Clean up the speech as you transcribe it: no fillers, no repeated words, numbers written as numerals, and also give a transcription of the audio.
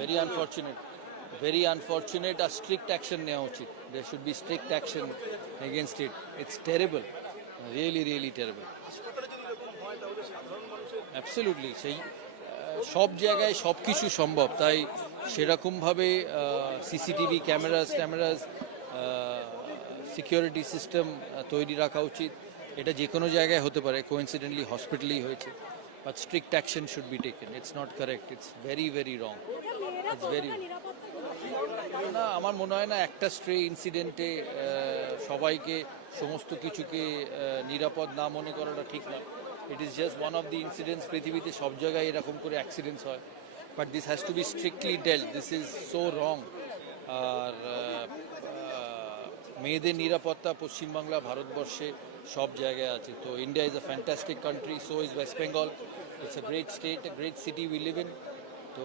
very unfortunate. Very unfortunate. A strict action নেওয়া উচিত. There should be strict action against it. It's terrible. Really, really terrible. Absolutely. সেই সব জায়গায় সব কিছু সম্ভব, তাই সেরকমভাবে সিসিটিভি ক্যামেরাস সিকিউরিটি সিস্টেম তৈরি রাখা উচিত। এটা যে কোনো জায়গায় হতে পারে, কোইন্সিডেন্টলি হসপিটালেই হয়েছে, but strict action should be taken. It's not correct, it's very very wrong, it's very. না, আমার মনে হয় না একটা স্ট্রে ইনসিডেন্টে সবাইকে সমস্ত কিছুকে নিরাপদ না মনে করাটা ঠিক নয়। It is just one of the incidents. পৃথিবীতে সব জায়গায় এরকম করে অ্যাক্সিডেন্টস হয়, but this has to be strictly dealt. This is so wrong. আর মেয়েদের নিরাপত্তা পশ্চিমবাংলা, ভারতবর্ষে সব জায়গায় আছে। তো India is a fantastic country, so is West Bengal. It's a great state, a great city we live in. তো